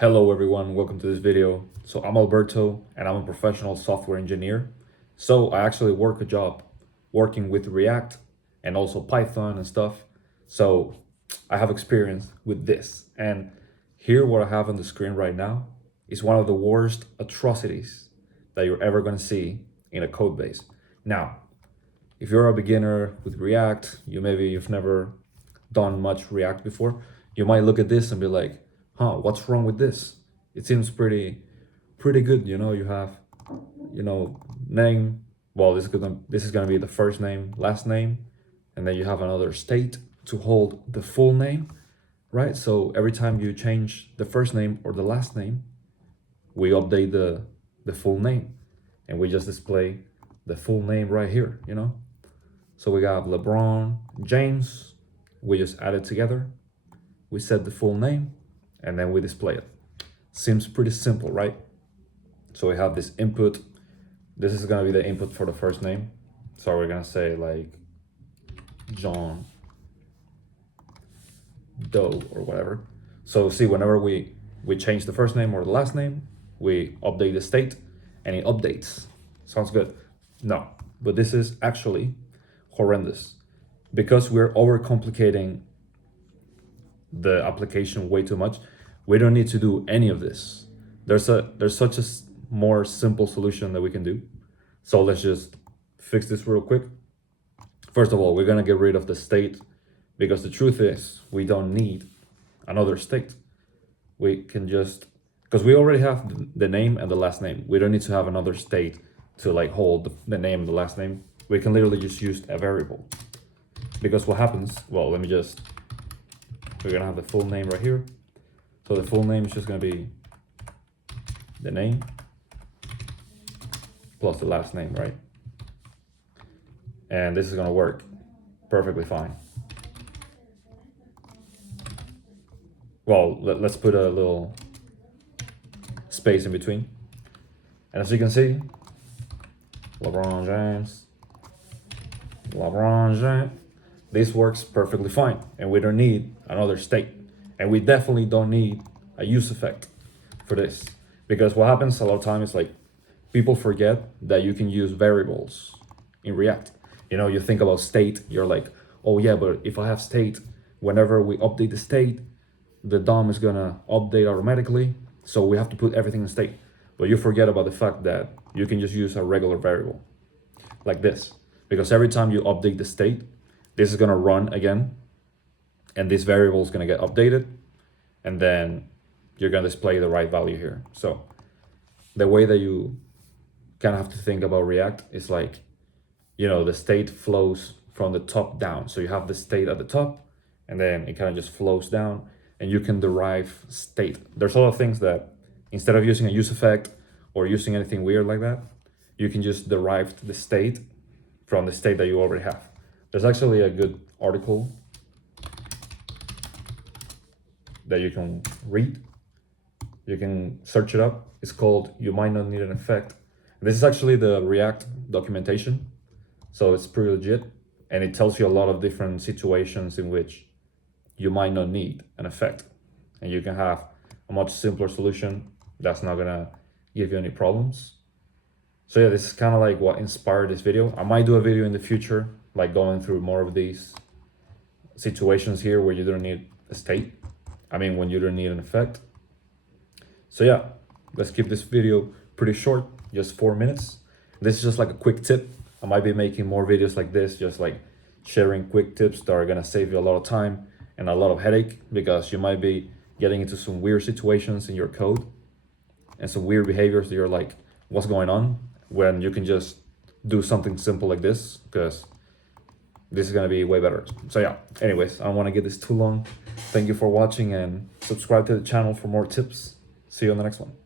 Hello everyone, welcome to this video. So I'm Alberto and I'm a professional software engineer. So I actually work a job working with React and also Python and stuff. So I have experience with this. And here what I have on the screen right now is one of the worst atrocities that you're ever going to see in a code base. Now, if you're a beginner with React, you've never done much React before, you might look at this and be like, what's wrong with this? It seems pretty good. You have, name. Well, this is gonna be the first name, last name, and then you have another state to hold the full name, right? So every time you change the first name or the last name, we update the full name, and we just display the full name right here. So we got LeBron James. We just add it together. We set the full name, and then we display it. Seems pretty simple, right? So we have this input. This is gonna be the input for the first name. So we're gonna say like John Doe or whatever. So see, whenever we change the first name or the last name, we update the state and it updates. Sounds good? No, but this is actually horrendous because we're overcomplicating the application way too much. We don't need to do any of this. There's such a more simple solution that we can do. So let's just fix this real quick. First of all, we're gonna get rid of the state because the truth is we don't need another state. We can just, because we already have the name and the last name. We don't need to have another state to like hold the name and the last name. We can literally just use a variable. Because what happens, well, we're gonna have the full name right here. So the full name is just gonna be the name plus the last name, right? And this is gonna work perfectly fine. Well, let's put a little space in between. And as you can see, LeBron James. This works perfectly fine, and we don't need another state. And we definitely don't need a useEffect for this, because what happens a lot of times is like people forget that you can use variables in React. You think about state, you're like, oh yeah, but if I have state, whenever we update the state, the DOM is gonna update automatically, so we have to put everything in state. But you forget about the fact that you can just use a regular variable like this, because every time you update the state, this is gonna run again, and this variable is gonna get updated, and then you're gonna display the right value here. So the way that you kind of have to think about React is like, the state flows from the top down. So you have the state at the top, and then it kind of just flows down, and you can derive state. There's a lot of things that instead of using a useEffect or using anything weird like that, you can just derive the state from the state that you already have. There's actually a good article that you can read. You can search it up. It's called "You Might Not Need an Effect." This is actually the React documentation, so it's pretty legit, and it tells you a lot of different situations in which you might not need an effect, and you can have a much simpler solution that's not gonna give you any problems. So yeah, this is kind of like what inspired this video. I might do a video in the future, like going through more of these situations here where you don't need a state. When you don't need an effect. So yeah, let's keep this video pretty short, just 4 minutes. This is just like a quick tip. I might be making more videos like this, just like sharing quick tips that are gonna save you a lot of time and a lot of headache, because you might be getting into some weird situations in your code and some weird behaviors that you're like, what's going on? When you can just do something simple like this, because this is gonna be way better. So yeah, anyways, I don't wanna get this too long. Thank you for watching, and subscribe to the channel for more tips. See you on the next one.